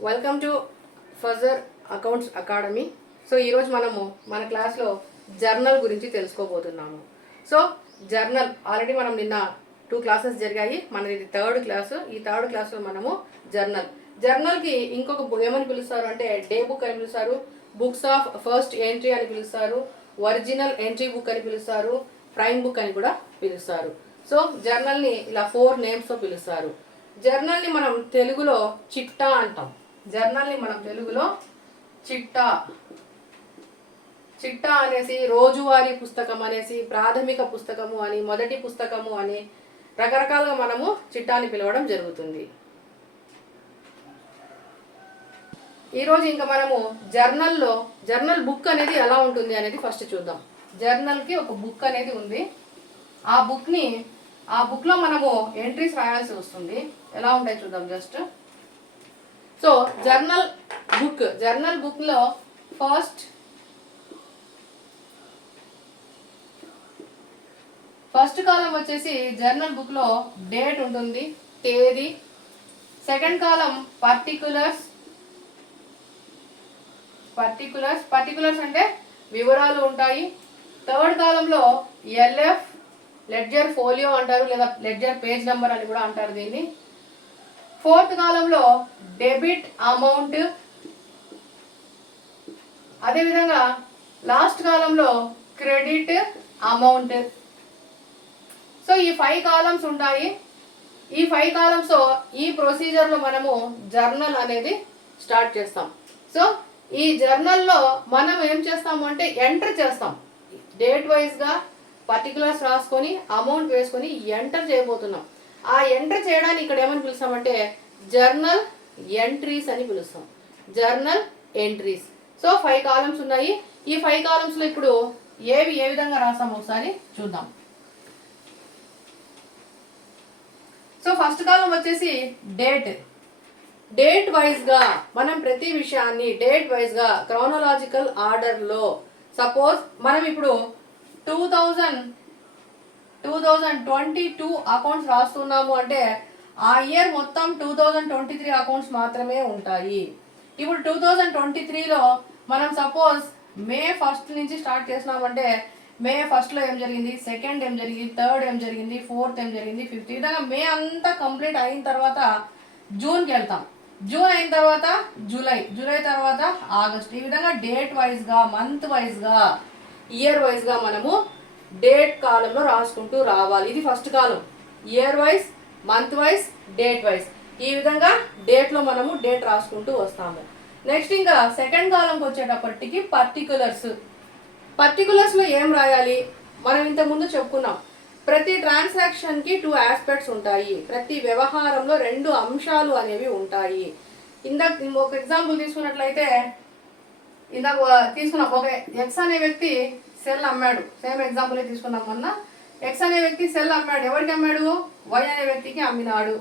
Welcome to Fajr accounts academy. So ఈరోజు మనము మన క్లాస్లో జర్నల్ గురించి తెలుసుకోబోతున్నాము. సో జర్నల్ ఆల్రెడీ మనం నిన్న 2 క్లాసెస్ జరిగాయి. మనది ఇది 3rd క్లాసు. ఈ 3rd క్లాస్లో మనము జర్నల్కి ఇంకొక ఏమని పిలుస్తారు అంటే డే బుక్ అని పిలుస్తారు, బుక్స్ ఆఫ్ ఫస్ట్ ఎంట్రీ అని పిలుస్తారు, ఒరిజినల్ ఎంట్రీ బుక్ అని పిలుస్తారు, ప్రైమ్ బుక్ అని కూడా పిలుస్తారు. సో జర్నల్ని ఇలా 4 నేమ్స్తో పిలుస్తారు. జర్నల్ని మనం తెలుగులో చిట్టా అంటాం. జర్నల్ని మనం తెలుగులో చిట్టా అనేసి, రోజువారీ పుస్తకం అనేసి, ప్రాథమిక పుస్తకము అని, మొదటి పుస్తకము అని రకరకాలుగా మనము చిట్టాని పిలవడం జరుగుతుంది. ఈరోజు ఇంకా మనము జర్నల్ బుక్ అనేది ఎలా ఉంటుంది అనేది ఫస్ట్ చూద్దాం. జర్నల్కి ఒక బుక్ అనేది ఉంది. ఆ బుక్లో మనము ఎంట్రీస్ రాయాల్సి వస్తుంది. ఎలా ఉంటాయి చూద్దాం జస్ట్. సో జర్నల్ బుక్లో ఫస్ట్ కాలం వచ్చేసి జర్నల్ బుక్లో డేట్ ఉంటుంది, తేదీ. సెకండ్ కాలం పర్టికులర్స్ అంటే వివరాలు ఉంటాయి. థర్డ్ కాలంలో ఎల్ఎఫ్, లెడ్జర్ ఫోలియో అంటారు, లేదా లెడ్జర్ పేజ్ నెంబర్ అని కూడా అంటారు దీన్ని. ఫోర్త్ కాలంలో డెబిట్ అమౌంట్. అదేవిధంగా లాస్ట్ కాలంలో క్రెడిట్ అమౌంట్. సో ఈ 5 కాలమ్స్ ఉంటాయి. ఈ 5 కాలమ్స్ ఈ ప్రొసీజర్లో మనము జర్నల్ అనేది స్టార్ట్ చేస్తాం. సో ఈ జర్నల్లో మనం ఏం చేస్తాము అంటే ఎంటర్ చేస్తాం. డేట్ వైజ్గా పర్టికులర్స్ రాసుకొని అమౌంట్ వేసుకొని ఎంటర్ చేయబోతున్నాం. ఆ ఎంటర్ చేయడానికి ఇక్కడ ఏమని పిలుస్తామంటే జర్నల్ ఎంట్రీస్ అని పిలుస్తాం. Journal entries. సో 5 కాలమ్స్ ఉన్నాయి. ఈ 5 కాలమ్స్లో ఇప్పుడు ఏ విధంగా రాస్తాం ఒకసారి చూద్దాం. సో ఫస్ట్ కాలం వచ్చేసి డేట్ వైజ్గా మనం ప్రతి విషయాన్ని డేట్ వైజ్గా క్రోనలాజికల్ ఆర్డర్లో, సపోజ్ మనం ఇప్పుడు 2022 అకౌంట్స్ రాస్తున్నాము అంటే ఆ ఇయర్ మొత్తం 2023 అకౌంట్స్ మాత్రమే ఉంటాయి. ఇప్పుడు 2023లో మనం సపోజ్ మే 1 నుంచి స్టార్ట్ చేసినామంటే మే 1లో ఏం జరిగింది, 2nd ఏం జరిగింది, 3rd ఏం జరిగింది, 4th ఏం జరిగింది, 5th. ఈ విధంగా మే అంతా కంప్లీట్ అయిన తర్వాత జూన్కి వెళ్తాం. జూన్ అయిన తర్వాత జూలై తర్వాత ఆగస్ట్. ఈ విధంగా డేట్ వైజ్గా, మంత్ వైజ్గా, ఇయర్ వైజ్గా మనము డేట్ కాలంలో రాసుకుంటూ రావాలి. ఇది ఫస్ట్ కాలం. Year wise, month wise, date wise. ఈ విధంగా డేట్లో మనము డేట్ రాసుకుంటూ వస్తాము. నెక్స్ట్ ఇంకా సెకండ్ కాలంకి వచ్చేటప్పటికి పర్టికులర్స్లో ఏం రాయాలి, మనం ఇంతకుముందు చెప్పుకున్నాం. ప్రతి ట్రాన్సాక్షన్కి 2 ఆస్పెక్ట్స్ ఉంటాయి. ప్రతి వ్యవహారంలో 2 అంశాలు అనేవి ఉంటాయి. ఇందాక ఒక ఎగ్జాంపుల్ తీసుకున్నట్లయితే తీసుకున్నాం. ఒక ఎక్స్ అనే వ్యక్తి సెల్ అమ్మాడు. సేమ్ ఎగ్జాంపుల్ తీసుకున్నాం మొన్న. ఎక్స్ అనే వ్యక్తి సెల్ అమ్మాడు. ఎవరికి అమ్మాడు? వై అనే వ్యక్తికి అమ్మినాడు.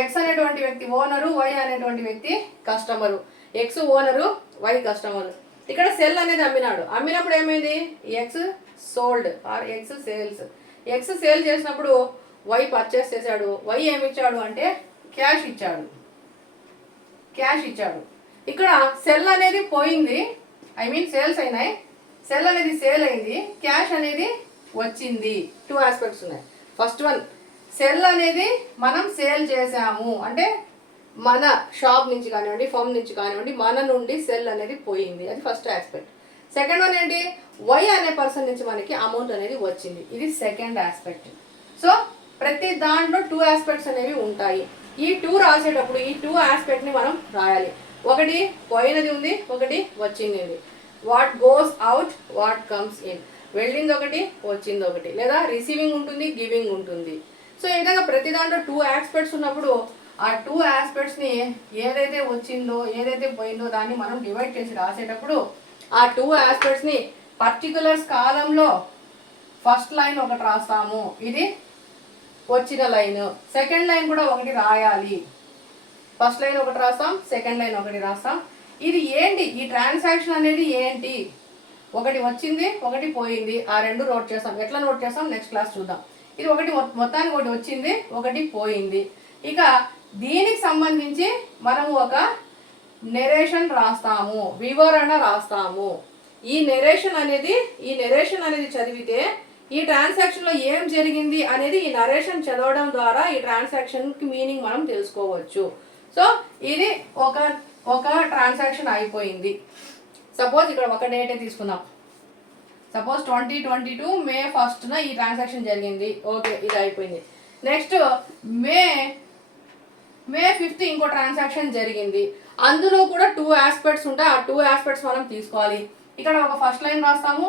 ఎక్స్ అనేటువంటి వ్యక్తి ఓనరు, వై అనేటువంటి వ్యక్తి customer. X owner, Y customer. ఇక్కడ సెల్ అనేది అమ్మినాడు. అమ్మినప్పుడు ఏమైంది? X sold or X sales. X sale చేసినప్పుడు వై పర్చేస్ చేశాడు. వై ఏమి ఇచ్చాడు అంటే క్యాష్ ఇచ్చాడు. ఇక్కడ సెల్ అనేది పోయింది, సేల్స్ అయినాయి. సెల్ అనేది సేల్ అయింది, క్యాష్ అనేది వచ్చింది. 2 ఆస్పెక్ట్స్ ఉన్నాయి. ఫస్ట్ వన్, సెల్ అనేది మనం సేల్ చేసాము అంటే మన షాప్ నుంచి కానివ్వండి, ఫర్మ్ నుంచి కానివ్వండి, మన నుండి సెల్ అనేది పోయింది. అది ఫస్ట్ ఆస్పెక్ట్. సెకండ్ వన్ ఏంటి? వై అనే పర్సన్ నుంచి మనకి అమౌంట్ అనేది వచ్చింది. ఇది సెకండ్ ఆస్పెక్ట్. సో ప్రతి దాంట్లో 2 ఆస్పెక్ట్స్ అనేవి ఉంటాయి. ఈ 2 రాసేటప్పుడు ఈ 2 ఆస్పెక్ట్ని మనం రాయాలి. ఒకటి పోయినది ఉంది, ఒకటి వచ్చింది ఉంది. What goes out, what comes in. వెళ్ళింది ఒకటి, వచ్చింది ఒకటి. లేదా రిసీవింగ్ ఉంటుంది, గివింగ్ ఉంటుంది. సో ఈ విధంగా ప్రతి దాంట్లో 2 ఆస్పెక్ట్స్ ఉన్నప్పుడు ఆ 2 ఆస్పెక్ట్స్ని ఏదైతే వచ్చిందో, ఏదైతే పోయిందో దాన్ని మనం డివైడ్ చేసి రాసేటప్పుడు ఆ 2 ఆస్పెక్ట్స్ని పర్టికులర్స్ కాలంలో ఫస్ట్ లైన్ ఒకటి రాస్తాము. ఇది వచ్చిన లైన్. సెకండ్ లైన్ కూడా ఒకటి రాయాలి. ఫస్ట్ లైన్ ఒకటి రాస్తాం, సెకండ్ లైన్ ఒకటి రాస్తాం. ఇది ఏంటి? ఈ ట్రాన్సాక్షన్ అనేది ఏంటి? ఒకటి వచ్చింది, ఒకటి పోయింది. ఆ 2 నోట్ చేస్తాం. ఎట్లా నోట్ చేస్తాం నెక్స్ట్ క్లాస్ చూద్దాం. ఇది ఒకటి మొత్తానికి ఒకటి వచ్చింది, ఒకటి పోయింది. ఇక దీనికి సంబంధించి మనము ఒక నెరేషన్ రాస్తాము, వివరణ రాస్తాము. ఈ నెరేషన్ అనేది చదివితే ఈ ట్రాన్సాక్షన్లో ఏం జరిగింది అనేది ఈ నరేషన్ చదవడం ద్వారా ఈ ట్రాన్సాక్షన్కి మీనింగ్ మనం తెలుసుకోవచ్చు. సో ఇది ఒక ట్రాన్సాక్షన్ అయిపోయింది. సపోజ్ ఇక్కడ ఒక డేటే తీసుకుందాం. సపోజ్ 2022 మే 1న ఈ ట్రాన్సాక్షన్ జరిగింది. ఓకే, ఇది అయిపోయింది. నెక్స్ట్ మే 5th ఇంకో ట్రాన్సాక్షన్ జరిగింది. అందులో కూడా 2 ఆస్పెక్ట్స్ ఉంటాయి. ఆ 2 ఆస్పెక్ట్స్ మనం తీసుకోవాలి. ఇక్కడ ఒక ఫస్ట్ లైన్ రాస్తాము,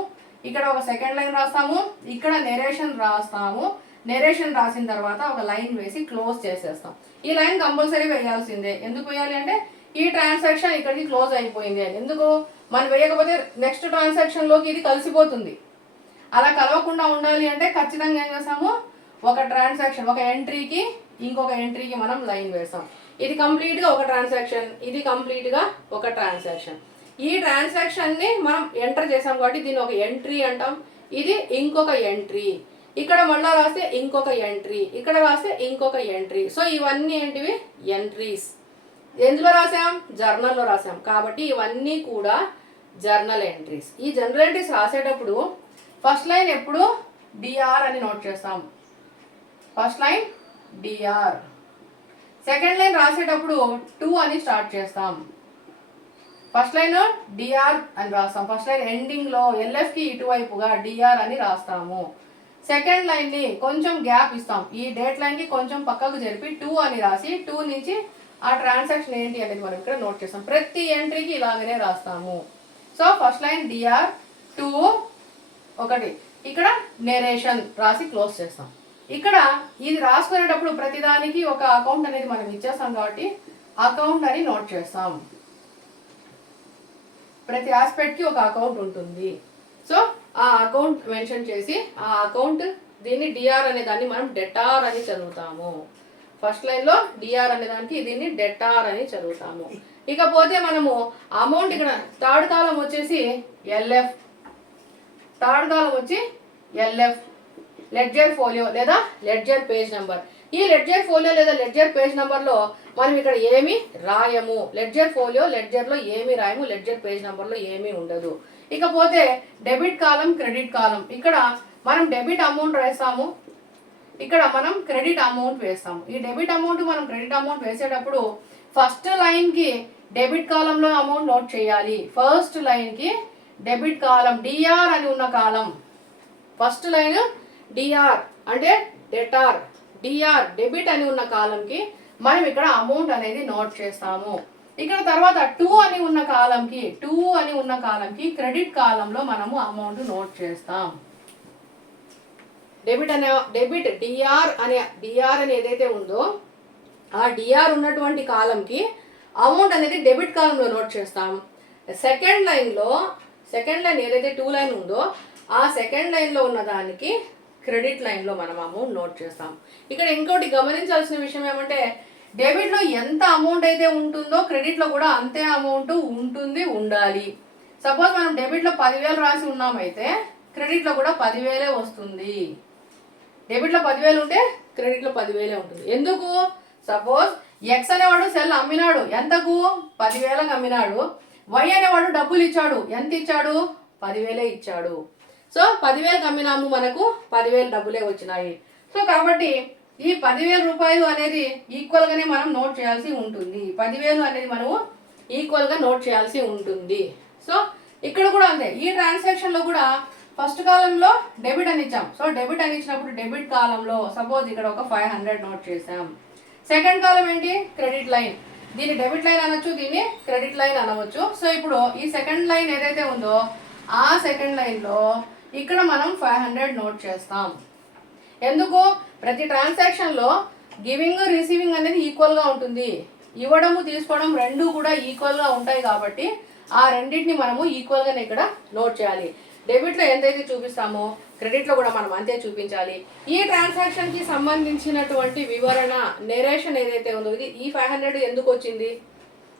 ఇక్కడ ఒక సెకండ్ లైన్ రాస్తాము, ఇక్కడ నెరేషన్ రాస్తాము. నెరేషన్ రాసిన తర్వాత ఒక లైన్ వేసి క్లోజ్ చేసేస్తాం. ఈ లైన్ కంపల్సరీ వేయాల్సిందే. ఎందుకు వేయాలి అంటే ఈ ట్రాన్సాక్షన్ ఇక్కడికి క్లోజ్ అయిపోయింది అని. ఎందుకు మనం వేయకపోతే నెక్స్ట్ ట్రాన్సాక్షన్లోకి ఇది కలిసిపోతుంది. అలా కలవకుండా ఉండాలి అంటే ఖచ్చితంగా ఏం చేస్తాము, ఒక ట్రాన్సాక్షన్ ఒక ఎంట్రీకి ఇంకొక ఎంట్రీకి మనం లైన్ వేస్తాం. ఇది కంప్లీట్గా ఒక ట్రాన్సాక్షన్, ఇది కంప్లీట్గా ఒక ట్రాన్సాక్షన్. ఈ ట్రాన్సాక్షన్ని మనం ఎంటర్ చేసాం కాబట్టి దీన్ని ఒక ఎంట్రీ అంటాం. ఇది ఇంకొక ఎంట్రీ. ఇక్కడ మళ్ళీ రాస్తే ఇంకొక ఎంట్రీ, ఇక్కడ రాస్తే ఇంకొక ఎంట్రీ. సో ఇవన్నీ ఏంటివి, ఎంట్రీస్. ఎందులో రాసాం, జర్నల్లో రాసాం. కాబట్టి ఇవన్నీ కూడా జర్నల్ ఎంట్రీస్. ఈ జర్నల్ ఎంట్రీస్ రాసేటప్పుడు ఫస్ట్ లైన్ ఎప్పుడు డిఆర్ అని నోట్ చేస్తాం. First line DR. Second line రాసేటప్పుడు 2 అని స్టార్ట్ చేస్తాం. ఫస్ట్ లైన్ డిఆర్ అని రాస్తాం. ఫస్ట్ లైన్ ఎండింగ్లో ఎల్ఎఫ్కి ఇటువైపుగా డిఆర్ అని రాస్తాము. సెకండ్ లైన్ని కొంచెం గ్యాప్ ఇస్తాం. ఈ డేట్ లైన్కి కొంచెం పక్కకు జరిపి 2 అని రాసి 2 నుంచి ఆ ట్రాన్సాక్షన్ ఏంటి అనేది మనం ఇక్కడ నోట్ చేస్తాం. ప్రతి ఎంట్రీకి ఇలాగనే రాస్తాము. సో ఫస్ట్ లైన్ డిఆర్ 2 ఒకటి, ఇక్కడ నెరేషన్ రాసి క్లోజ్ చేస్తాం. ఇక్కడ ఇది రాసుకునేటప్పుడు ప్రతిదానికి ఒక అకౌంట్ అనేది మనం ఇచ్చేస్తాం కాబట్టి అకౌంట్ అని నోట్ చేస్తాం. ప్రతి ఆస్పెక్ట్కి ఒక అకౌంట్ ఉంటుంది. సో ఆ అకౌంట్ మెన్షన్ చేసి ఆ అకౌంట్ దీన్ని డిఆర్ అనే దాన్ని మనం డెటార్ అని చదువుతాము. ఫస్ట్ లైన్లో డిఆర్ అనే దానికి దీన్ని డెటార్ అని చదువుతాము. ఇకపోతే మనము అమౌంట్ ఇక్కడ థర్డ్ కాలం వచ్చేసి ఎల్ఎఫ్, థర్డ్ కాలం వచ్చి ఎల్ఎఫ్, లెడ్జర్ ఫోలియో లేదా లెడ్జర్ పేజ్ నెంబర్. ఈ లెడ్జర్ ఫోలియో లేదా లెడ్జర్ పేజ్ నెంబర్లో మనం ఇక్కడ ఏమి రాయము. లెడ్జర్ ఫోలియో లెడ్జర్లో ఏమి రాయము, లెడ్జర్ పేజ్ నెంబర్లో ఏమీ ఉండదు. ఇకపోతే డెబిట్ కాలం, క్రెడిట్ కాలం. ఇక్కడ మనం డెబిట్ అమౌంట్ వేస్తాము, ఇక్కడ మనం క్రెడిట్ అమౌంట్ వేస్తాము. ఈ డెబిట్ అమౌంట్ మనం క్రెడిట్ అమౌంట్ వేసేటప్పుడు ఫస్ట్ లైన్కి డెబిట్ కాలంలో అమౌంట్ నోట్ చేయాలి. ఫస్ట్ లైన్కి డెబిట్ కాలం డిఆర్ అని ఉన్న కాలం, ఫస్ట్ లైన్ డిఆర్ అంటే డెటార్, డిఆర్ డెబిట్ అని ఉన్న కాలంకి మనం ఇక్కడ అమౌంట్ అనేది నోట్ చేస్తాము. ఇక్కడ తర్వాత 2 అని ఉన్న కాలంకి క్రెడిట్ కాలంలో మనము అమౌంట్ నోట్ చేస్తాం. డెబిట్ డిఆర్ అని ఏదైతే ఉందో ఆ డిఆర్ ఉన్నటువంటి కాలంకి అమౌంట్ అనేది డెబిట్ కాలంలో నోట్ చేస్తాం. సెకండ్ లైన్ ఏదైతే 2 లైన్ ఉందో ఆ సెకండ్ లైన్లో ఉన్న దానికి క్రెడిట్ లైన్లో మనం అమౌంట్ నోట్ చేస్తాం. ఇక్కడ ఇంకోటి గమనించాల్సిన విషయం ఏమంటే డెబిట్లో ఎంత అమౌంట్ అయితే ఉంటుందో క్రెడిట్లో కూడా అంతే అమౌంట్ ఉండాలి. సపోజ్ మనం డెబిట్లో 10,000 రాసి ఉన్నామైతే క్రెడిట్లో కూడా 10,000 వస్తుంది. డెబిట్లో 10,000 ఉంటే క్రెడిట్లో 10,000 ఉంటుంది. ఎందుకు? సపోజ్ ఎక్స్ అనేవాడు సెల్ అమ్మినాడు, ఎంతకు? 10,000కి అమ్మినాడు. వై అనేవాడు డబ్బులు ఇచ్చాడు, ఎంత ఇచ్చాడు? 10,000 ఇచ్చాడు. సో 10,000కి అమ్మినాము, మనకు 10,000 డబ్బులే వచ్చినాయి. సో కాబట్టి ఈ 10,000 రూపాయలు అనేది ఈక్వల్గానే మనం నోట్ చేయాల్సి ఉంటుంది. 10,000 అనేది మనము ఈక్వల్గా నోట్ చేయాల్సి ఉంటుంది. సో ఇక్కడ కూడా అంతే. ఈ ట్రాన్సాక్షన్లో కూడా ఫస్ట్ కాలంలో డెబిట్ అని ఇచ్చాం. సో డెబిట్ అని ఇచ్చినప్పుడు డెబిట్ కాలంలో సపోజ్ ఇక్కడ ఒక 500 నోట్ చేసాం. సెకండ్ కాలం ఏంటి? Credit line. దీన్ని డెబిట్ లైన్ అనొచ్చు, దీన్ని క్రెడిట్ లైన్ అనవచ్చు. సో ఇప్పుడు ఈ సెకండ్ లైన్ ఏదైతే ఉందో ఆ సెకండ్ లైన్లో ఇక్కడ మనం 500 నోట్ చేస్తాం. ఎందుకు? ప్రతి ట్రాన్సాక్షన్లో గివింగ్ రిసీవింగ్ అనేది ఈక్వల్గా ఉంటుంది. ఇవ్వడము తీసుకోవడం రెండు కూడా ఈక్వల్గా ఉంటాయి కాబట్టి ఆ రెండింటిని మనము ఈక్వల్గానే ఇక్కడ నోట్ చేయాలి. డెబిట్లో ఎంతైతే చూపిస్తామో క్రెడిట్లో కూడా మనం అంతే చూపించాలి. ఈ ట్రాన్సాక్షన్కి సంబంధించినటువంటి వివరణ నెరేషన్ ఏదైతే ఉందో ఈ 500 ఎందుకు వచ్చింది,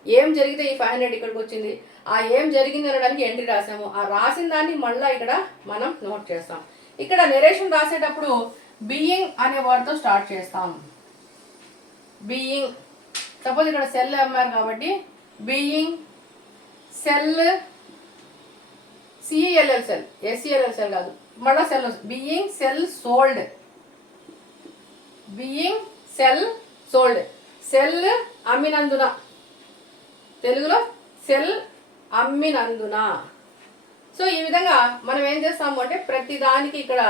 ఏం జరిగితే ఈ 500 ఇక్కడికి వచ్చింది, ఆ ఏం జరిగింది అనడానికి ఎంట్రీ రాసాము. ఆ రాసిన దాన్ని మళ్ళీ ఇక్కడ మనం నోట్ చేస్తాం. ఇక్కడ నెరేషన్ రాసేటప్పుడు బీయింగ్ అనే వర్డ్తో స్టార్ట్ చేస్తాం. బీయింగ్. సపోజ్ ఇక్కడ సెల్ అమ్మారు కాబట్టి being sell, CLL sell, SCLL sell కాదు, మళ్ళీ sell being sell sold, being sell sold, sell అమ్మినందున, తెలుగులో సెల్ అమ్మినందున. సో ఈ విధంగా మనం ఏం చేస్తాము అంటే ప్రతి దానికి ఇక్కడ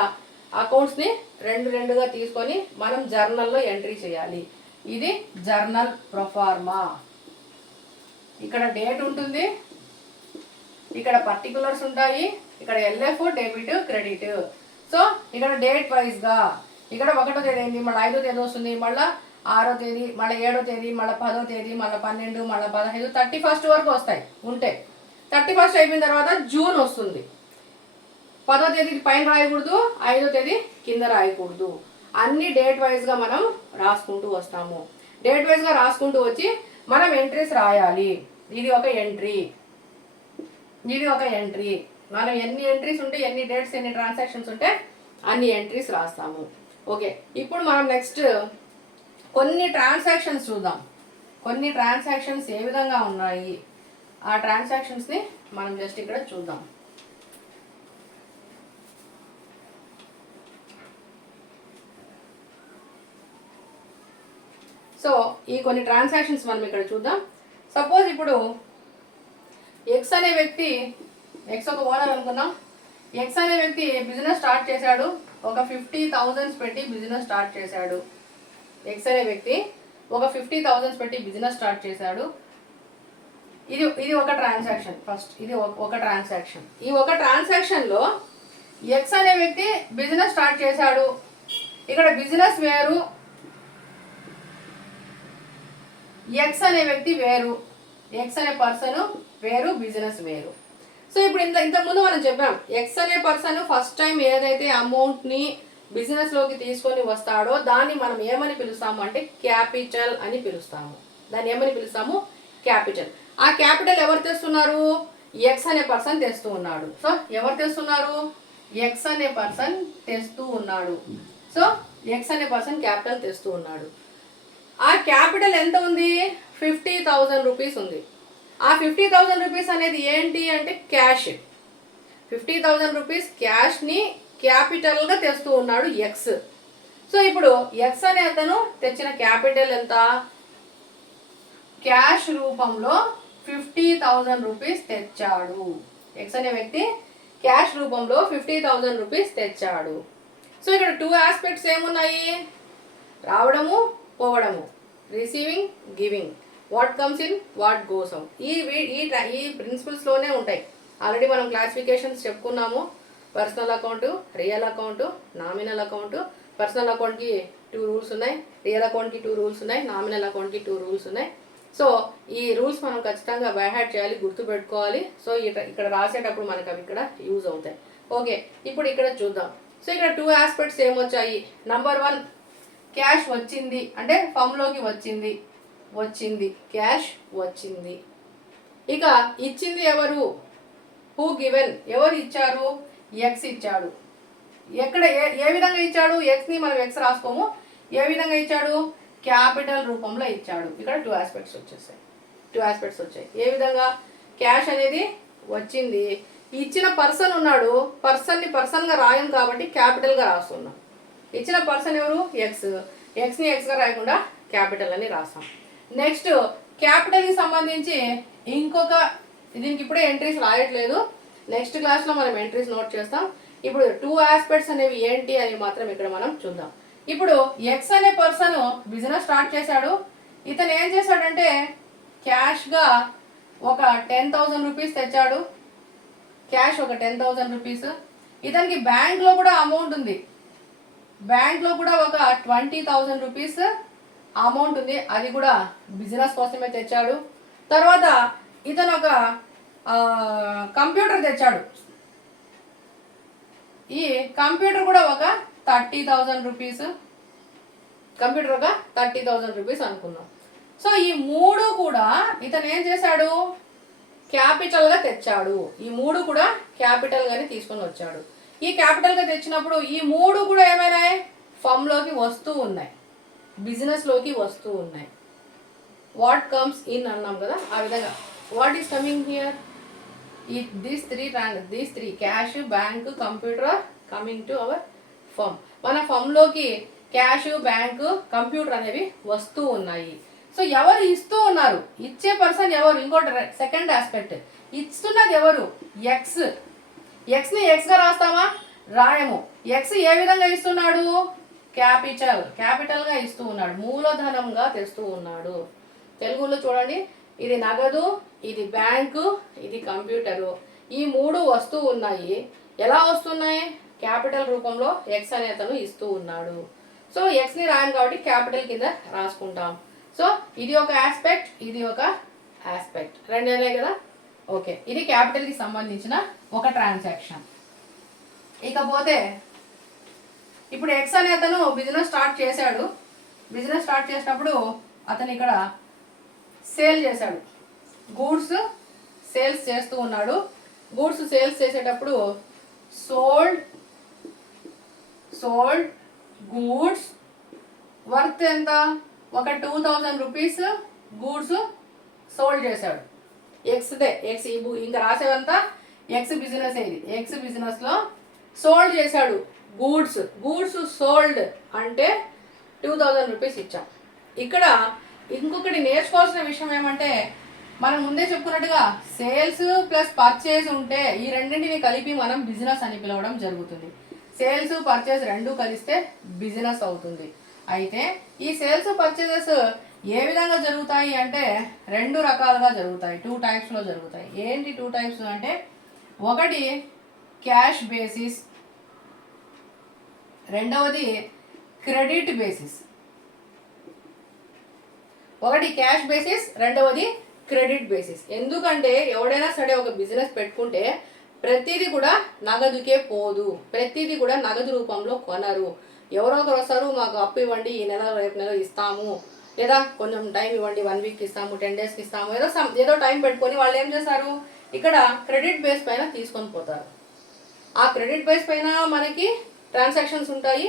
అకౌంట్స్ని రెండుగా తీసుకొని మనం జర్నల్లో ఎంట్రీ చేయాలి. ఇది జర్నల్ ప్రొఫార్మా. ఇక్కడ డేట్ ఉంటుంది, ఇక్కడ పర్టికులర్స్ ఉంటాయి, ఇక్కడ ఎల్ఎఫ్, డెబిట్, క్రెడిట్. సో ఇక్కడ డేట్ వైజ్గా ఇక్కడ 1వ తేదీ అయింది, మళ్ళీ 5వ తేదీ వస్తుంది, మళ్ళీ 6వ తేదీ, మళ్ళీ 7వ తేదీ, మళ్ళీ 10వ తేదీ, మళ్ళీ 12, మళ్ళీ 15, 31 వరకు వస్తాయి ఉంటాయి. 31 అయిపోయిన తర్వాత జూన్ వస్తుంది. 10వ తేదీ పైన రాయకూడదు, 5వ తేదీ కింద రాయకూడదు. అన్ని డేట్ వైజ్గా మనం రాసుకుంటూ వస్తాము. డేట్ వైజ్గా రాసుకుంటూ వచ్చి మనం ఎంట్రీస్ రాయాలి. ఇది ఒక ఎంట్రీ, ఇది ఒక ఎంట్రీ. మనం ఎన్ని ఎంట్రీస్ ఉంటే, ఎన్ని డేట్స్, ఎన్ని ట్రాన్సాక్షన్స్ ఉంటే అన్ని ఎంట్రీస్ రాస్తాము. ఓకే, ఇప్పుడు మనం నెక్స్ట్ కొన్ని ట్రాన్సాక్షన్స్ చూద్దాం. కొన్ని ట్రాన్సాక్షన్స్ ఏ విధంగా ఉన్నాయి, ఆ ట్రాన్సాక్షన్స్ని మనం జస్ట్ ఇక్కడ చూద్దాం. సో ఈ కొన్ని ట్రాన్సాక్షన్స్ మనం ఇక్కడ చూద్దాం. సపోజ్ ఇప్పుడు ఎక్స్ అనే వ్యక్తి, ఎక్స్ ఒక ఓనర్ అనుకున్నాం. ఎక్స్ అనే వ్యక్తి బిజినెస్ స్టార్ట్ చేశాడు, ఒక 50,000 పెట్టి బిజినెస్ స్టార్ట్ చేశాడు. ఎక్స్ అనే వ్యక్తి ఒక 50,000 పెట్టి బిజినెస్ స్టార్ట్ చేశాడు. ఇది ఒక ట్రాన్సాక్షన్. ఫస్ట్ ఇది ఒక ట్రాన్సాక్షన్. ఈ ఒక ట్రాన్సాక్షన్లో ఎక్స్ అనే వ్యక్తి బిజినెస్ స్టార్ట్ చేశాడు. ఇక్కడ బిజినెస్ వేరు, ఎక్స్ అనే వ్యక్తి వేరు, ఎక్స్ అనే పర్సన్ వేరు, బిజినెస్ వేరు. సో ఇప్పుడు ఇంతకుముందు మనం చెప్పాం, ఎక్స్ అనే పర్సన్ ఫస్ట్ టైం ఏదైతే అమౌంట్ని బిజినెస్లోకి తీసుకొని వస్తాడో దాన్ని మనం ఏమని పిలుస్తాము అంటే క్యాపిటల్ అని పిలుస్తాము. దాన్ని ఏమని పిలుస్తాము? క్యాపిటల్. ఆ క్యాపిటల్ ఎవరు తెస్తున్నారు? ఎక్స్ అనే పర్సన్ తెస్తూ ఉన్నాడు. సో ఎవరు తెస్తున్నారు? ఎక్స్ అనే పర్సన్ తెస్తూ ఉన్నాడు. సో ఎక్స్ అనే పర్సన్ క్యాపిటల్ తెస్తూ ఉన్నాడు. ఆ క్యాపిటల్ ఎంత ఉంది? 50,000 రూపీస్ ఉంది. ఆ 50,000 రూపీస్ అనేది ఏంటి అంటే క్యాష్. 50,000 రూపీస్ క్యాష్ని క్యాపిటల్గా తెస్తూ ఉన్నాడు ఎక్స్. సో ఇప్పుడు ఎక్స్ అనే అతను తెచ్చిన క్యాపిటల్ ఎంత? క్యాష్ రూపంలో 50,000 రూపీస్ తెచ్చాడు. ఎక్స్ అనే వ్యక్తి క్యాష్ రూపంలో 50,000 రూపీస్ తెచ్చాడు. సో ఇక్కడ 2 ఆస్పెక్ట్స్ ఏమున్నాయి? రావడము, పోవడము, receiving, giving, what comes in, what goes out. ఈ ప్రిన్సిపల్స్లోనే ఉంటాయి. ఆల్రెడీ మనం క్లాసిఫికేషన్స్ చెప్పుకున్నాము. Personal account, real account, nominal account. Personal అకౌంట్కి 2 రూల్స్ ఉన్నాయి, రియల్ అకౌంట్కి 2 రూల్స్ ఉన్నాయి, నామినల్ అకౌంట్కి 2 రూల్స్ ఉన్నాయి. సో ఈ రూల్స్ మనం ఖచ్చితంగా బై హార్ట్ చేయాలి, గుర్తుపెట్టుకోవాలి. సో ఇక్కడ రాసేటప్పుడు మనకు అవి ఇక్కడ యూజ్ అవుతాయి. ఓకే, ఇప్పుడు ఇక్కడ చూద్దాం. సో ఇక్కడ 2 ఆస్పెక్ట్స్ ఏమొచ్చాయి? నంబర్ 1, క్యాష్ వచ్చింది అంటే ఫమ్లోకి వచ్చింది, క్యాష్ వచ్చింది. ఇక ఇచ్చింది ఎవరు? హూ గివెన్, ఎవరు ఇచ్చారు? ఎక్స్ ఇచ్చాడు. ఎక్కడ ఏ విధంగా ఇచ్చాడు? ఎక్స్ని మనం ఎక్స్ రాసుకోము. ఏ విధంగా ఇచ్చాడు? క్యాపిటల్ రూపంలో ఇచ్చాడు. ఇక్కడ 2 ఆస్పెక్ట్స్ వచ్చాయి. ఏ విధంగా? క్యాష్ అనేది వచ్చింది, ఇచ్చిన పర్సన్ ఉన్నాడు, పర్సన్ని పర్సన్గా రాయం కాబట్టి క్యాపిటల్గా రాస్తున్నాం. ఇచ్చిన పర్సన్ ఎవరు? ఎక్స్. ఎక్స్ని ఎక్స్గా రాయకుండా క్యాపిటల్ అని రాస్తాం. నెక్స్ట్ క్యాపిటల్కి సంబంధించి ఇంకొక, దీనికి ఇప్పుడే ఎంట్రీస్ రాయట్లేదు, నెక్స్ట్ క్లాస్లో మనం ఎంట్రీస్ నోట్ చేస్తాం. ఇప్పుడు 2 ఆస్పెక్ట్స్ అనేవి ఏంటి అని మాత్రం ఇక్కడ మనం చూద్దాం. ఇప్పుడు ఎక్స్ అనే పర్సన్ బిజినెస్ స్టార్ట్ చేశాడు. ఇతను ఏం చేశాడంటే క్యాష్గా ఒక 10,000 రూపీస్ తెచ్చాడు. క్యాష్ ఒక 10,000 రూపీస్. ఇతనికి బ్యాంక్లో కూడా అమౌంట్ ఉంది. బ్యాంక్లో కూడా ఒక 20,000 రూపీస్ అమౌంట్ ఉంది. అది కూడా బిజినెస్ కోసమే తెచ్చాడు. తర్వాత ఇతను ఒక కంప్యూటర్ తెచ్చాడు. ఈ కంప్యూటర్ కూడా ఒక 30,000 రూపీస్. కంప్యూటర్ ఒక 30,000 రూపీస్ అనుకుందాం. సో ఈ 3 కూడా ఇతను ఏం చేశాడు? క్యాపిటల్గా తెచ్చాడు. ఈ 3 కూడా క్యాపిటల్గానే తీసుకొని వచ్చాడు. ఈ క్యాపిటల్గా తెచ్చినప్పుడు ఈ 3 కూడా ఏమైనాయి? ఫమ్లోకి వస్తూ ఉన్నాయి, బిజినెస్లోకి వస్తూ ఉన్నాయి. వాట్ కమ్స్ ఇన్ అన్నాం కదా, ఆ విధంగా what is coming here, these three cash, bank, computer coming to our firm. మన ఫర్మ్లోకి క్యాష్, బ్యాంకు, కంప్యూటర్ అనేవి వస్తూ ఉన్నాయి. సో ఎవరు ఇస్తూ ఉన్నారు, ఇచ్చే పర్సన్ ఎవరు, ఇంకోటి సెకండ్ ఆస్పెక్ట్, ఇస్తున్నది ఎవరు, ఎక్స్. ఎక్స్ని ఎక్స్గా రాస్తామా, రాయము. ఎక్స్ ఏ విధంగా ఇస్తున్నాడు, క్యాపిటల్గా ఇస్తూ ఉన్నాడు, మూలధనంగా తెస్తూ ఉన్నాడు. తెలుగులో చూడండి, ఇది నగదు, ఇది బ్యాంకు, ఇది కంప్యూటరు, ఈ మూడు వస్తూ ఉన్నాయి. ఎలా వస్తున్నాయి, క్యాపిటల్ రూపంలో ఎక్స్ అనే అతను ఇస్తూ ఉన్నాడు. సో ఎక్స్ని రాయను కాబట్టి క్యాపిటల్ కింద రాసుకుంటాం. సో ఇది ఒక ఆస్పెక్ట్, ఇది ఒక ఆస్పెక్ట్, రెండేనే కదా. ఓకే, ఇది క్యాపిటల్కి సంబంధించిన ఒక ట్రాన్సాక్షన్. ఇకపోతే ఇప్పుడు ఎక్స్ అనే అతను బిజినెస్ స్టార్ట్ చేశాడు. బిజినెస్ స్టార్ట్ చేసినప్పుడు అతను ఇక్కడ సేల్ చేశాడు, గూడ్స్ సేల్స్ చేస్తూ ఉన్నాడు. గూడ్స్ సేల్స్ చేసేటప్పుడు సోల్డ్ గూడ్స్ వర్త్ ఎంత, ఒక 2000 రూపీస్ గూడ్స్ సోల్డ్ చేశాడు. ఎక్స్దే, ఎక్స్ ఇంకా రాసేవంతా ఎక్స్ బిజినెస్ ఇది. ఎక్స్ బిజినెస్లో సోల్డ్ చేశాడు గూడ్స్ సోల్డ్ అంటే 2000 రూపీస్ ఇచ్చాం. ఇక్కడ ఇంకొకటి నేర్చుకోవాల్సిన విషయం ఏమంటే, మనం ముందే చెప్పుకున్నట్టుగా సేల్స్ ప్లస్ పర్చేజ్ ఉంటే ఈ రెండింటిని కలిపి మనం బిజినెస్ అని పిలవడం జరుగుతుంది. సేల్స్ పర్చేజ్ రెండు కలిస్తే బిజినెస్ అవుతుంది. అయితే ఈ సేల్స్ పర్చేజెస్ ఏ విధంగా జరుగుతాయి అంటే రెండు రకాలుగా జరుగుతాయి, 2 టైప్స్లో జరుగుతాయి. ఏంటి 2 టైప్స్ అంటే, ఒకటి క్యాష్ బేసిస్, రెండవది క్రెడిట్ బేసిస్. ఒకటి క్యాష్ బేసిస్, రెండవది క్రెడిట్ బేసిస్. ఎందుకంటే ఎవడైనా సరే ఒక బిజినెస్ పెట్టుకుంటే ప్రతిదీ కూడా నగదుకే పోదు, ప్రతిదీ కూడా నగదు రూపంలో కొనరు. ఎవరో ఒకరు వస్తారు, మాకు అప్పు ఇవ్వండి, ఈ నెల రేపు నెల ఇస్తాము, లేదా కొంచెం టైం ఇవ్వండి, 1 వీక్ ఇస్తాము, 10 డేస్కి ఇస్తాము, ఏదో టైం పెట్టుకొని వాళ్ళు ఏం చేస్తారు, ఇక్కడ క్రెడిట్ బేస్ పైన తీసుకొని పోతారు. ఆ క్రెడిట్ బేస్ పైన మనకి ట్రాన్సాక్షన్స్ ఉంటాయి,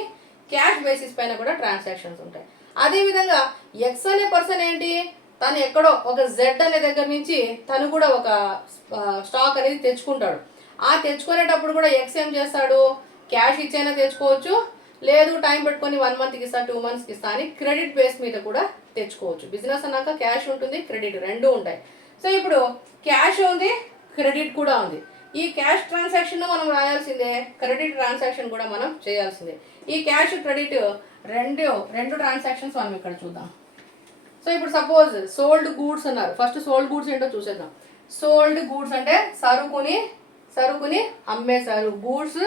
క్యాష్ బేసిస్ పైన కూడా ట్రాన్సాక్షన్స్ ఉంటాయి. అదేవిధంగా ఎక్స్ అనే పర్సన్ ఏంటి, తను ఎక్కడో ఒక జెడ్ అనే దగ్గర నుంచి తను కూడా ఒక స్టాక్ అనేది తెచ్చుకుంటాడు. ఆ తెచ్చుకునేటప్పుడు కూడా ఎక్స్ ఏం చేస్తాడు, క్యాష్ ఇచ్చైనా తెచ్చుకోవచ్చు, లేదు టైం పెట్టుకొని 1 మంత్కి ఇస్తా, 2 మంత్స్కి ఇస్తా అని క్రెడిట్ బేస్ మీద కూడా తెచ్చుకోవచ్చు. బిజినెస్ అన్నాక క్యాష్ ఉంటుంది, క్రెడిట్ రెండు ఉంటాయి. సో ఇప్పుడు క్యాష్ ఉంది, క్రెడిట్ కూడా ఉంది. ఈ క్యాష్ ట్రాన్సాక్షన్ మనం రాయాల్సిందే, క్రెడిట్ ట్రాన్సాక్షన్ కూడా మనం చేయాల్సిందే. ఈ క్యాష్ క్రెడిట్ రెండు ట్రాన్సాక్షన్స్ మనం ఇక్కడ చూద్దాం. సో ఇప్పుడు సపోజ్ సోల్డ్ గూడ్స్ అన్నారు. ఫస్ట్ సోల్డ్ గూడ్స్ ఏంటో చూసేద్దాం. సోల్డ్ గూడ్స్ అంటే సరుకుని అమ్మేశారు. Goods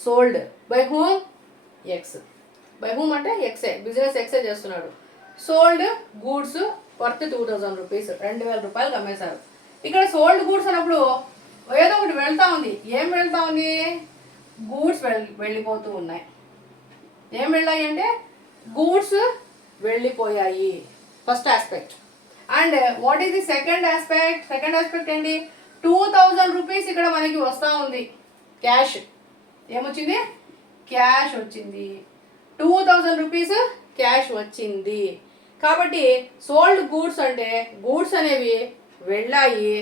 sold by whom, X. By whom అంటే ఎక్సే, బిజినెస్ ఎక్సే చేస్తున్నాడు. సోల్డ్ గూడ్స్ వర్త్ 2000 రూపీస్, 2000 రూపాయలకు అమ్మేశారు. ఇక్కడ సోల్డ్ గూడ్స్ అన్నప్పుడు ఏదో ఒకటి వెళ్తా ఉంది. ఏం వెళ్తా ఉంది, గూడ్స్ వెళ్ళిపోతూ ఉన్నాయి. ఏం వెళ్ళాయి అంటే గూడ్స్ వెళ్ళిపోయాయి, first aspect. And what is the second aspect, second aspect ఏంటి, 2000 రూపీస్ ఇక్కడ మనకి వస్తూ ఉంది. క్యాష్ ఏమొచ్చింది, క్యాష్ వచ్చింది, 2000 రూపీస్ క్యాష్ వచ్చింది. కాబట్టి సోల్డ్ గూడ్స్ అంటే గూడ్స్ అనేవి వెళ్ళాయి,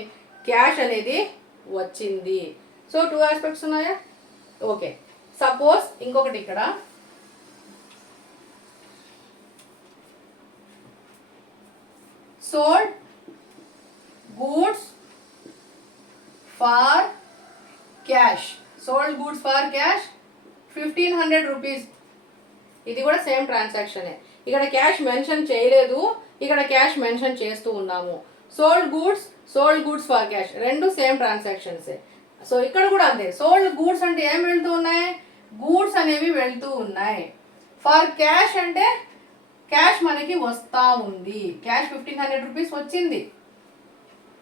క్యాష్ అనేది వచ్చింది. సో 2 ఆస్పెక్ట్స్ ఉన్నాయా. ఓకే, సపోజ్ ఇంకొకటి ఇక్కడ sold goods for cash, sold goods for cash 1500 rupees. ఇది కూడా సేమ్ ట్రాన్సాక్షనే. ఇక్కడ క్యాష్ మెన్షన్ చేయలేదు, ఇక్కడ క్యాష్ మెన్షన్ చేస్తూ ఉన్నాము. సోల్డ్ గూడ్స్ ఫర్ క్యాష్ రెండు సేమ్ ట్రాన్సాక్షన్సే. సో ఇక్కడ కూడా అంతే. సోల్డ్ గూడ్స్ అంటే ఏం వెళ్తూ ఉన్నాయి, గూడ్స్ అనేవి వెళ్తూ ఉన్నాయి. ఫర్ క్యాష్ అంటే క్యాష్ మనకి వస్తూ ఉంది. క్యాష్ 1500 రూపీస్ వచ్చింది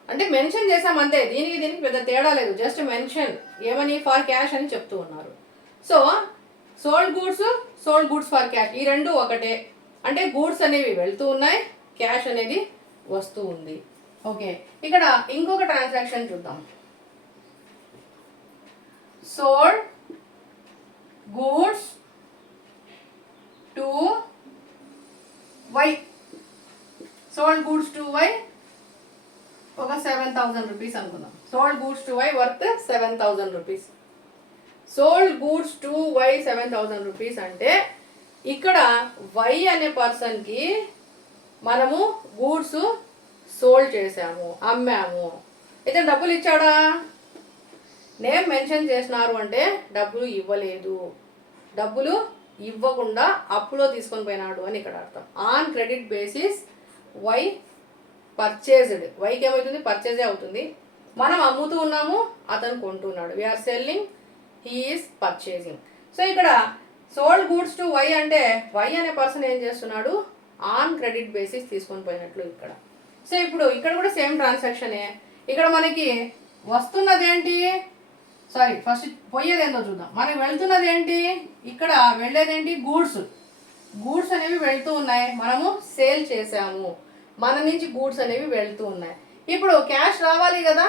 అంటే మెన్షన్ చేసాం అంతే, దీనికి పెద్ద తేడా లేదు, జస్ట్ మెన్షన్ ఏమని, ఫర్ క్యాష్ అని చెప్తూ ఉన్నారు. So sold goods for cash ఈ రెండు ఒకటే, అంటే గూడ్స్ అనేవి వెళ్తూ ఉన్నాయి, క్యాష్ అనేది వస్తూ ఉంది. ఓకే, ఇక్కడ ఇంకొక ట్రాన్సాక్షన్ చూద్దాం. Sold goods to Y. Sold goods to Y ఒక 7,000 రూపీస్ అనుకుందాం. Sold goods to Y worth 7,000 rupees. Sold goods to Y 7,000 rupees అంటే ఇక్కడ వై అనే పర్సన్కి మనము గూడ్స్ సోల్డ్ చేసాము, అమ్మాము. అయితే డబ్బులు ఇచ్చాడా? నేమ్ మెన్షన్ చేసినారు అంటే డబ్బులు ఇవ్వలేదు, డబ్బులు ఇవ్వకుండా అప్పులో తీసుకొని పోయినాడు అని ఇక్కడ అర్థం. On credit basis Y purchased, వైకి ఏమవుతుంది? పర్చేజే అవుతుంది. మనం అమ్ముతూ ఉన్నాము, అతను కొంటున్నాడు. We are selling, he is purchasing. So ఇక్కడ సోల్డ్ గూడ్స్ టు వై అంటే వై అనే పర్సన్ ఏం చేస్తున్నాడు? ఆన్ క్రెడిట్ బేసిస్ తీసుకొని పోయినట్లు ఇక్కడ. సో ఇప్పుడు ఇక్కడ కూడా సేమ్ ట్రాన్సాక్షనే. ఇక్కడ మనకి వస్తున్నది ఏంటి? సారీ, ఫస్ట్ పోయేది ఏందో చూద్దాం. మనకి వెళ్తున్నది ఏంటి? ఇక్కడ వెళ్ళేదేంటి? గూడ్స్. గూడ్స్ అనేవి వెళ్తూ ఉన్నాయి, మనము సేల్ చేసాము, మన నుంచి గూడ్స్ అనేవి వెళ్తూ ఉన్నాయి. ఇప్పుడు క్యాష్ రావాలి కదా.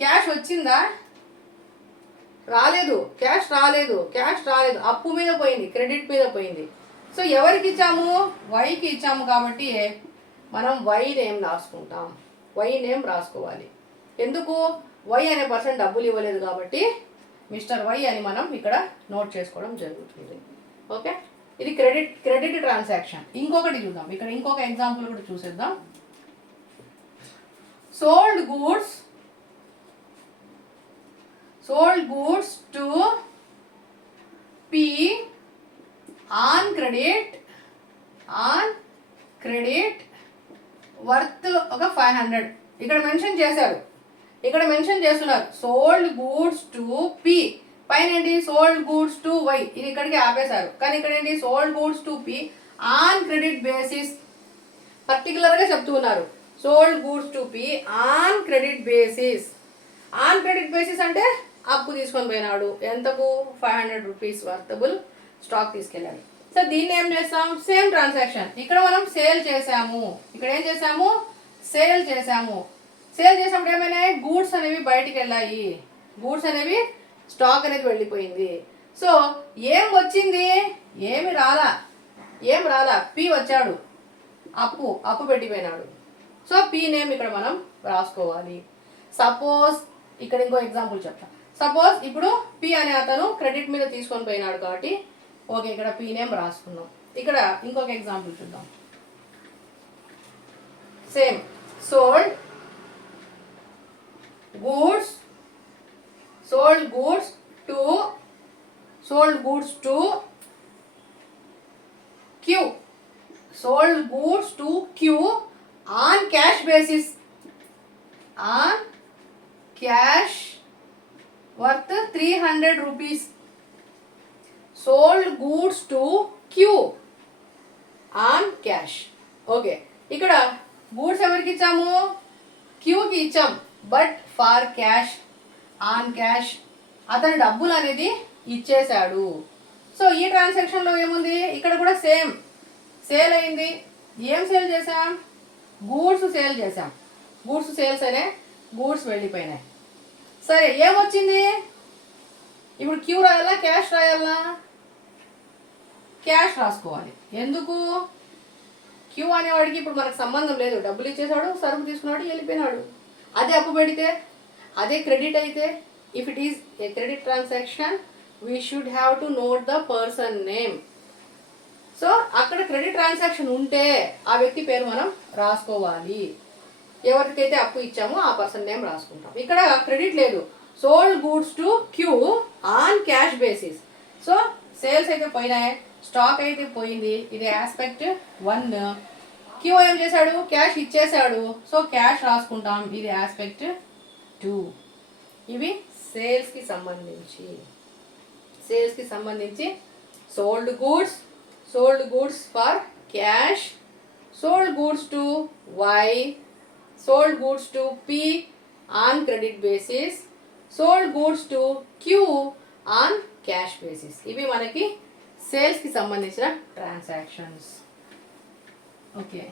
క్యాష్ వచ్చిందా? రాలేదు. క్యాష్ రాలేదు. అప్పు మీద పోయింది, క్రెడిట్ మీద పోయింది. సో ఎవరికి ఇచ్చాము? వైకి ఇచ్చాము. కాబట్టి మనం వై నేమ్ రాసుకుంటాం. వై నేమ్ రాసుకోవాలి. ఎందుకు? వై అనే పర్సన్ డబ్బులు ఇవ్వలేదు కాబట్టి మిస్టర్ వై అని మనం ఇక్కడ నోట్ చేసుకోవడం జరుగుతుంది. ఓకే, ఇది క్రెడిట్ ట్రాన్సాక్షన్. ఇంకొకటి చూద్దాం. ఇక్కడ ఇంకొక ఎగ్జాంపుల్ కూడా చూసేద్దాం. Sold goods to P on credit worth ఒక 500. ఇక్కడ మెన్షన్ చేశారు, ఇక్కడ మెన్షన్ చేస్తున్నారు సోల్డ్ గూడ్స్ టు పి. పైన ఏంటి? Sold goods to Y. ఇది ఇక్కడికి ఆపేశారు. కానీ ఇక్కడ ఏంటి? Sold goods to P on credit basis. పర్టికులర్గా చెప్తూ ఉన్నారు sold goods to P on credit basis. On credit basis అంటే అప్పు తీసుకొని పోయినాడు. ఎంతకు? 500 రూపీస్ వర్తబుల్ స్టాక్ తీసుకెళ్ళాడు. సో దీన్ని ఏం చేస్తాం? Same transaction. ఇక్కడ మనం సేల్ చేసాము. ఇక్కడ ఏం చేసాము? సేల్ చేసాము. సేల్ చేసినప్పుడు ఏమైనా గూడ్స్ అనేవి బయటికి వెళ్ళాయి, గూడ్స్ అనేవి స్టాక్ అనేది వెళ్ళిపోయింది. సో ఏం వచ్చింది? ఏం రాలా. పి వచ్చాడు, అప్పు పెట్టిపోయినాడు. సో పి నేమ్ ఇక్కడ మనం రాసుకోవాలి. సపోజ్ ఇక్కడ ఇంకో ఎగ్జాంపుల్ చెప్తా. సపోజ్ ఇప్పుడు పి అనే అతను క్రెడిట్ మీద తీసుకొని పోయినాడు కాబట్టి ఓకే, ఇక్కడ పి నేమ్ రాసుకున్నాం. ఇక్కడ ఇంకొక ఎగ్జాంపుల్ చూద్దాం. Same sold goods to Q. Sold goods to Q on cash basis. On cash worth 300 rupees. Sold goods to Q on cash. Okay, ఇక్కడ గూడ్స్ ఎవరికి ఇచ్చాము? క్యూకి ఇచ్చాం, but for cash, on cash. అతను డబ్బులు అనేది ఇచ్చేశాడు. సో ఈ ట్రాన్సాక్షన్లో ఏముంది? ఇక్కడ కూడా సేల్ అయింది. ఏం సేల్ చేసాం? గూడ్స్ సేల్ చేసాం. గూడ్స్ సేల్స్ అనే గూడ్స్ వెళ్ళిపోయినాయి. సరే, ఏమొచ్చింది? ఇప్పుడు క్యూ రాయాలా, క్యాష్ రాయాలా? క్యాష్ రాసుకోవాలి. ఎందుకు? క్యూ అనేవాడికి ఇప్పుడు మనకు సంబంధం లేదు. డబ్బులు ఇచ్చేసాడు, సరుకు తీసుకున్నాడు, వెళ్ళిపోయినాడు. అదే అప్పు పెడితే, అదే క్రెడిట్ అయితే, if it is a credit transaction we should have to note the person name. So అక్కడ క్రెడిట్ ట్రాన్సాక్షన్ ఉంటే ఆ వ్యక్తి పేరు మనం రాసుకోవాలి. ఎవరికైతే అప్పు ఇచ్చామో ఆ పర్సన్ నేమ్ రాసుకుంటాం. ఇక్కడ క్రెడిట్ లేదు. Sold goods to Q on cash basis. So sales అయితే పోయినాయి, స్టాక్ అయితే పోయింది. ఇది ఆస్పెక్ట్ 1. క్యూ ఏం చేశాడు? క్యాష్ ఇచ్చేసాడు. సో క్యాష్ రాసుకుంటాం. ఇది ఆస్పెక్ట్ 2. ఇవి సేల్స్కి సంబంధించి sold goods for cash, sold goods to Y, sold goods to P on credit basis, sold goods to Q on cash basis. ఇవి మనకి సేల్స్కి సంబంధించిన ట్రాన్సాక్షన్స్. ఓకే,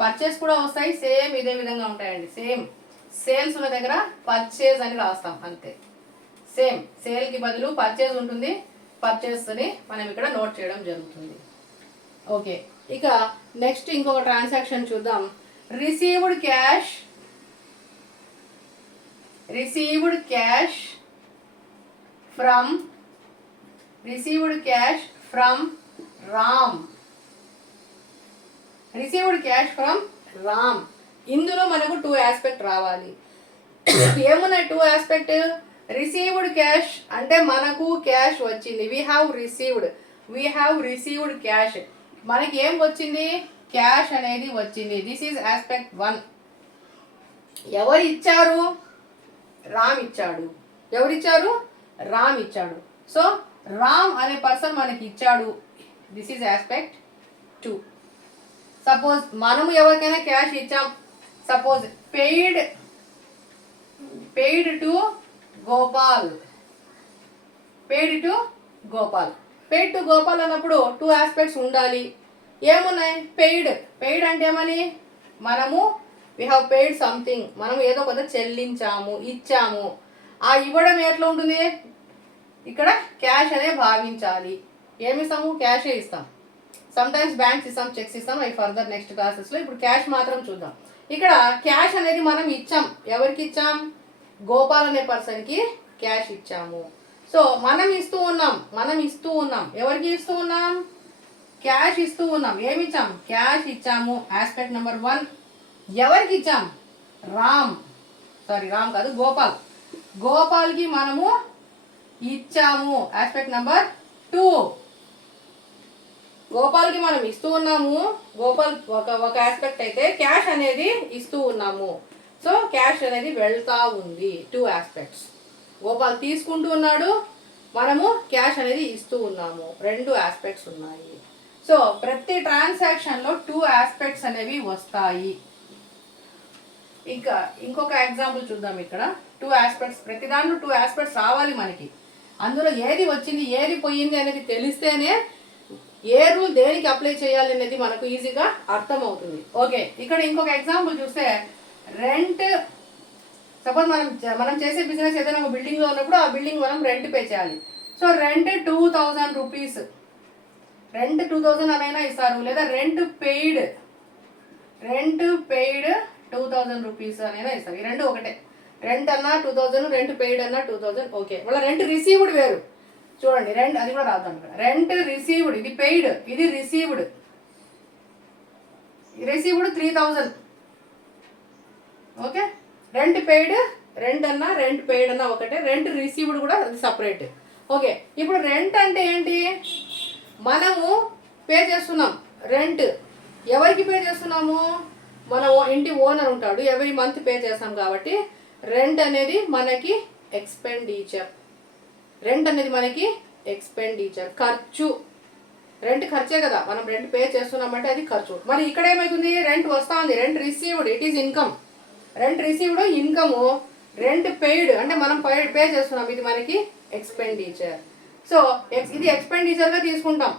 పర్చేస్ కూడా వస్తాయి, సేమ్ ఇదే విధంగా ఉంటాయండి. సేల్స్ ఉన్న దగ్గర పర్చేజ్ అని రాస్తాం అంతే. సేల్కి బదులు పర్చేజ్ ఉంటుంది, పర్చేస్ని మనం ఇక్కడ నోట్ చేయడం జరుగుతుంది. ఓకే, ఇక నెక్స్ట్ ఇంకొక ట్రాన్సాక్షన్ చూద్దాం. Received cash from Ram. ఇందులో మనకు 2 ఆస్పెక్ట్ రావాలి. ఏమున్నాయి 2 ఆస్పెక్ట్? రిసీవ్డ్ క్యాష్ అంటే మనకు క్యాష్ వచ్చింది. We have received cash. మనకి ఏం వచ్చింది? క్యాష్ అనేది వచ్చింది. This is aspect 1. ఎవరు ఇచ్చారు? రామ్ ఇచ్చాడు. ఎవరిచ్చారు? రామ్ ఇచ్చాడు. సో రామ్ అనే పర్సన్ మనకి ఇచ్చాడు. This is aspect 2. సపోజ్ మనము ఎవరికైనా క్యాష్ ఇచ్చాం. Suppose paid to Gopal. Paid to Gopal అన్నప్పుడు 2 ఆస్పెక్ట్స్ ఉండాలి. ఏమున్నాయి? పెయిడ్ అంటే ఏమని? మనము వి హ్యావ్ పెయిడ్ సంథింగ్. మనం ఏదో కొంత చెల్లించాము, ఇచ్చాము. ఆ ఇవ్వడం ఎట్లా ఉంటుంది? ఇక్కడ క్యాష్ అనే భావించాలి. ఏమిస్తాము? క్యాషే ఇస్తాం. సమ్టైమ్స్ బ్యాంక్స్ ఇస్తాం, చెక్స్ ఇస్తాం. అవి ఫర్దర్ నెక్స్ట్ క్లాసెస్లో. ఇప్పుడు క్యాష్ మాత్రం చూద్దాం. ఇక్కడ క్యాష్ అనేది మనం ఇచ్చాం. ఎవరికి ఇచ్చాం? గోపాల్ అనే పర్సన్కి క్యాష్ ఇచ్చాము. సో మనం ఇస్తూ ఉన్నాం. ఎవరికి ఇస్తూ ఉన్నాం? క్యాష్ ఇస్తూ ఉన్నాం. ఏమి ఇచ్చాం? క్యాష్ ఇచ్చాము. Aspect number 1. ఎవరికి ఇచ్చాం? రామ్ కాదు, గోపాల్కి మనము ఇచ్చాము. Aspect number 2. గోపాల్కి మనం ఇస్తూ ఉన్నాము. గోపాల్ ఒక ఆస్పెక్ట్ అయితే క్యాష్ అనేది ఇస్తూ ఉన్నాము. సో క్యాష్ అనేది వెళ్తా ఉంది. 2 ఆస్పెక్ట్స్. గోపాల్ తీసుకుంటూ ఉన్నాడు, మనము క్యాష్ అనేది ఇస్తూ ఉన్నాము. 2 ఆస్పెక్ట్స్ ఉన్నాయి. సో ప్రతి ట్రాన్సాక్షన్లో 2 ఆస్పెక్ట్స్ అనేవి వస్తాయి. ఇంకా ఇంకొక ఎగ్జాంపుల్ చూద్దాం. ఇక్కడ 2 ఆస్పెక్ట్స్, ప్రతి దాంట్లో 2 ఆస్పెక్ట్స్ రావాలి మనకి. అందులో ఏది వచ్చింది ఏది పోయింది అనేది తెలిస్తేనే ఏ రూల్ దేనికి అప్లై చేయాలి అనేది మనకు ఈజీగా అర్థమవుతుంది. ఓకే, ఇక్కడ ఇంకొక ఎగ్జాంపుల్ చూస్తే రెంట్. సపోజ్ మనం చేసే బిజినెస్ ఏదైనా ఒక బిల్డింగ్లో ఉన్నప్పుడు ఆ బిల్డింగ్ మనం రెంట్ పే చేయాలి. So rent 2000 rupees. రెంట్ 2000 అనైనా ఇస్తారు, లేదా రెంట్ పెయిడ్ 2000 రూపీస్ అనైనా ఇస్తారు. ఈ రెండు ఒకటే. రెంట్ అన్నా 2000, రెంట్ పెయిడ్ అన్నా 2000. ఓకే, మళ్ళీ రెంట్ రిసీవ్డ్ వేరు. చూడండి, రెంట్ అది కూడా రాద్దాం ఇక్కడ. రెంట్ రిసీవ్డ్, ఇది పెయిడ్, ఇది received 3000. Okay, rent paid, rent paid అన్నా ఒకటే. రెంట్ రిసీవ్డ్ కూడా అది సపరేట్. ఓకే, ఇప్పుడు రెంట్ అంటే ఏంటి? మనము పే చేస్తున్నాం రెంట్. ఎవరికి పే చేస్తున్నాము? మన ఇంటి ఓనర్ ఉంటాడు, ఎవ్రీ మంత్ పే చేస్తాం కాబట్టి రెంట్ అనేది మనకి ఎక్స్పెండిచర్. ఖర్చు. రెంట్ ఖర్చే కదా, మనం రెంట్ పే చేస్తున్నామంటే అది ఖర్చు. మరి ఇక్కడ ఏమవుతుంది? రెంట్ వస్తా ఉంది. Rent received, it is income. Rent received income. Rent paid అంటే మనం పే చేస్తున్నాం, ఇది మనకి ఎక్స్పెండిచర్. సో ఇది ఎక్స్పెండిచర్గా తీసుకుంటాం.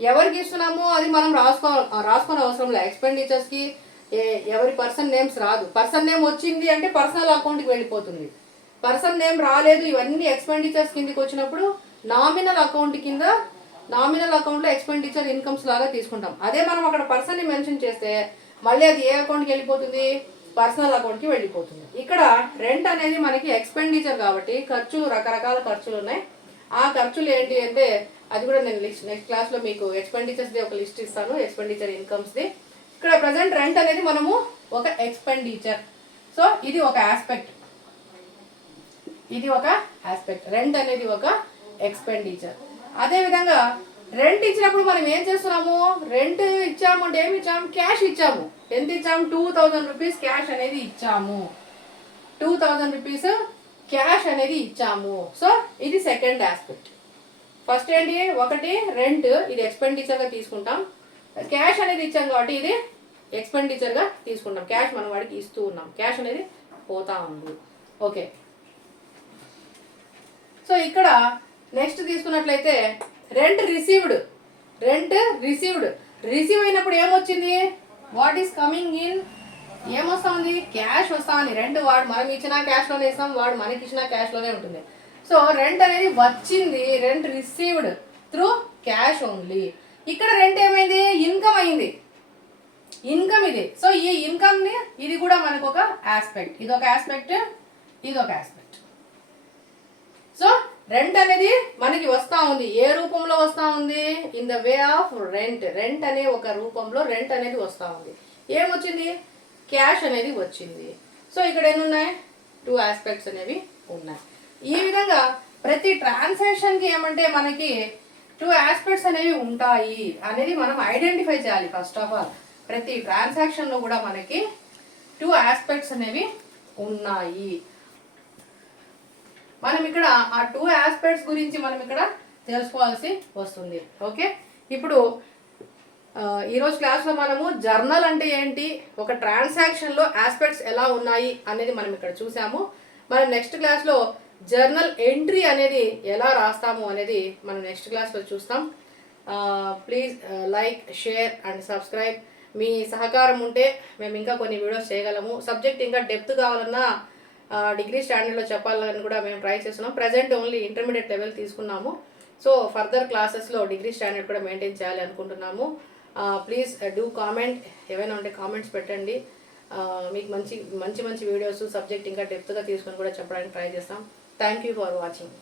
ఎవరికి ఇస్తున్నామో అది మనం రాసుకోని అవసరం లేదు. ఎక్స్పెండిచర్స్కి ఎవరి పర్సన్ నేమ్స్ రాదు. పర్సన్ నేమ్ వచ్చింది అంటే పర్సనల్ అకౌంట్కి వెళ్ళిపోతుంది. పర్సన్ నేమ్ రాలేదు, ఇవన్నీ ఎక్స్పెండిచర్స్ కిందకి వచ్చినప్పుడు నామినల్ అకౌంట్లో ఎక్స్పెండిచర్ ఇన్కమ్స్ లాగా తీసుకుంటాం. అదే మనం అక్కడ పర్సన్ని మెన్షన్ చేస్తే మళ్ళీ అది ఏ అకౌంట్కి వెళ్ళిపోతుంది? పర్సనల్ అకౌంట్కి వెళ్ళిపోతుంది. ఇక్కడ రెంట్ అనేది మనకి ఎక్స్పెండిచర్ కాబట్టి ఖర్చు, రకరకాల ఖర్చులు ఉన్నాయి. ఆ ఖర్చులు ఏంటి అంటే అది కూడా నేను నెక్స్ట్ క్లాస్లో మీకు ఎక్స్పెండిచర్స్ది ఒక లిస్ట్ ఇస్తాను, ఎక్స్పెండిచర్ ఇన్కమ్స్ది. ఇక్కడ ప్రజెంట్ రెంట్ అనేది మనము ఒక ఎక్స్పెండిచర్. సో ఇది ఒక ఆస్పెక్ట్. రెంట్ అనేది ఒక ఎక్స్పెండిచర్. అదేవిధంగా రెంట్ ఇచ్చినప్పుడు మనం ఏం చేస్తున్నాము? రెంట్ ఇచ్చాము అంటే ఏమి ఇచ్చాము? క్యాష్ ఇచ్చాము. ఎంత ఇచ్చాము? 2000 రూపీస్ క్యాష్ అనేది ఇచ్చాము. 2000 రూపీస్ క్యాష్ అనేది ఇచ్చాము. సో ఇది సెకండ్ ఆస్పెక్ట్. ఫస్ట్ ఏంటి? ఒకటి రెంట్, ఇది ఎక్స్పెండిచర్గా తీసుకుంటాం. క్యాష్ అనేది ఇచ్చాం కాబట్టి ఇది ఎక్స్పెండిచర్గా తీసుకుంటాం. క్యాష్ మనం వాడికి ఇస్తూ ఉన్నాం, క్యాష్ అనేది పోతా ఉంది. ఓకే, సో ఇక్కడ నెక్స్ట్ తీసుకున్నట్లయితే రెంట్ రిసీవ్డ్. రిసీవ్ అయినప్పుడు ఏమొచ్చింది? What is coming in? ఏమొస్తుంది? క్యాష్ వస్తుంది. రెంట్ వాడు మనం ఇచ్చిన క్యాష్లోనే ఇస్తాం, వాడు మనకి ఇచ్చిన క్యాష్లోనే ఉంటుంది. సో రెంట్ అనేది వచ్చింది. Rent received through cash only. ఇక్కడ రెంట్ ఏమైంది? ఇన్కమ్ అయింది. ఇన్కమ్ ఇది. సో ఈ ఇన్కమ్ని ఇది కూడా మనకు ఒక ఆస్పెక్ట్, ఇది ఒక ఆస్పెక్ట్, ఇది ఒక ఆస్పెక్ట్. సో రెంట్ అనేది మనకి వస్తూ ఉంది. ఏ రూపంలో వస్తూ ఉంది? In the way of rent. Rent అనే ఒక రూపంలో రెంట్ అనేది వస్తూ ఉంది. ఏమొచ్చింది? క్యాష్ అనేది వచ్చింది. సో ఇక్కడ ఎన్ని ఉన్నాయి? 2 ఆస్పెక్ట్స్ అనేవి ఉన్నాయి. ఈ విధంగా ప్రతి ట్రాన్సాక్షన్కి ఏమంటే మనకి 2 ఆస్పెక్ట్స్ అనేవి ఉంటాయి అనేది మనం ఐడెంటిఫై చేయాలి. ఫస్ట్ ఆఫ్ ఆల్ ప్రతి ట్రాన్సాక్షన్లో కూడా మనకి 2 ఆస్పెక్ట్స్ అనేవి ఉన్నాయి. మనం ఇక్కడ ఆ 2 ఆస్పెక్ట్స్ గురించి మనం ఇక్కడ తెలుసుకోవాల్సి వస్తుంది. ఓకే, ఇప్పుడు ఈరోజు క్లాస్లో మనము జర్నల్ అంటే ఏంటి, ఒక ట్రాన్సాక్షన్లో ఆస్పెక్ట్స్ ఎలా ఉన్నాయి అనేది మనం ఇక్కడ చూసాము. మనం నెక్స్ట్ క్లాస్లో జర్నల్ ఎంట్రీ అనేది ఎలా రాస్తాము అనేది మనం నెక్స్ట్ క్లాస్లో చూస్తాం. Please like, share and subscribe. మీ సహకారం ఉంటే మేము ఇంకా కొన్ని వీడియోస్ చేయగలము. సబ్జెక్ట్ ఇంకా డెప్త్ కావాలన్నా డిగ్రీ స్టాండర్డ్లో చెప్పాలని కూడా మేము ట్రై చేస్తున్నాం. ప్రజెంట్ ఓన్లీ ఇంటర్మీడియట్ లెవెల్ తీసుకున్నాము. సో ఫర్దర్ క్లాసెస్లో డిగ్రీ స్టాండర్డ్ కూడా మెయింటైన్ చేయాలి అనుకుంటున్నాము. Please do comment. ఏమైనా ఉంటే కామెంట్స్ పెట్టండి. మీకు మంచి వీడియోస్ సబ్జెక్ట్ ఇంకా డెప్త్గా తీసుకొని కూడా చెప్పడానికి ట్రై చేస్తాం. Thank you for watching.